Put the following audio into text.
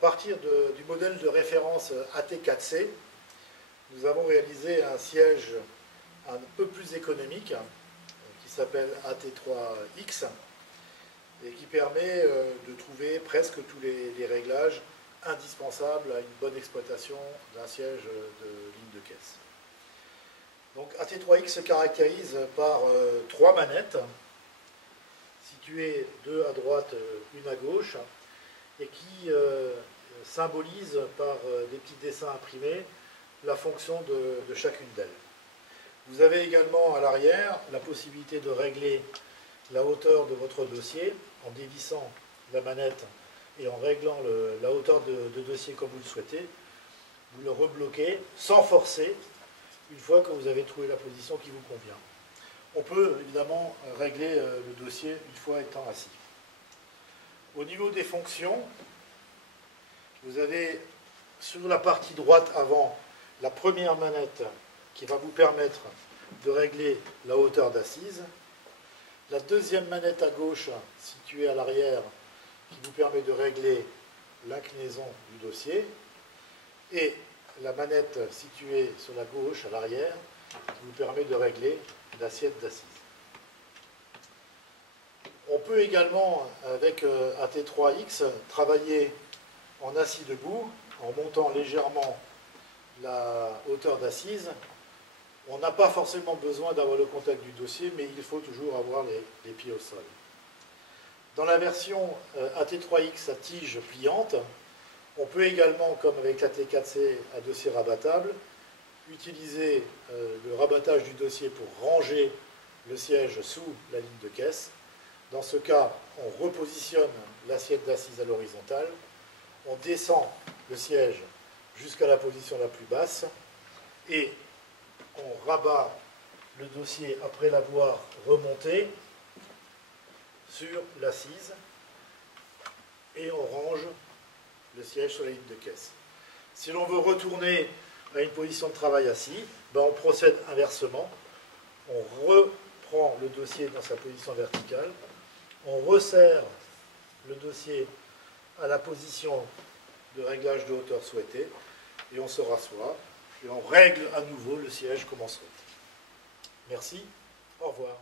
partir du modèle de référence AT4C, nous avons réalisé un siège un peu plus économique qui s'appelle AT3X et qui permet de trouver presque tous les réglages indispensables à une bonne exploitation d'un siège de ligne de caisse. Donc AT3X se caractérise par trois manettes situées, deux à droite, une à gauche, et qui symbolisent par des petits dessins imprimés la fonction de chacune d'elles. Vous avez également à l'arrière la possibilité de régler la hauteur de votre dossier en dévissant la manette et en réglant la hauteur de dossier comme vous le souhaitez. Vous le rebloquez sans forcer une fois que vous avez trouvé la position qui vous convient. On peut évidemment régler le dossier une fois étant assis. Au niveau des fonctions, vous avez sur la partie droite avant la première manette qui va vous permettre de régler la hauteur d'assise, la deuxième manette à gauche située à l'arrière qui vous permet de régler l'inclinaison du dossier, et la manette située sur la gauche à l'arrière qui vous permet de régler l'assiette d'assise. On peut également, avec AT3X, travailler en assis debout, en montant légèrement la hauteur d'assise. On n'a pas forcément besoin d'avoir le contact du dossier, mais il faut toujours avoir les pieds au sol. Dans la version AT3X à tige pliante, on peut également, comme avec l'AT4C à dossier rabattable, utiliser le rabattage du dossier pour ranger le siège sous la ligne de caisse. Dans ce cas, on repositionne l'assiette d'assise à l'horizontale, on descend le siège jusqu'à la position la plus basse et on rabat le dossier après l'avoir remonté sur l'assise et on range le siège sur la ligne de caisse. Si l'on veut retourner à une position de travail assis, on procède inversement. On reprend le dossier dans sa position verticale, on resserre le dossier à la position de réglage de hauteur souhaitée et on se rassoit et on règle à nouveau le siège comme on souhaite. Merci, au revoir.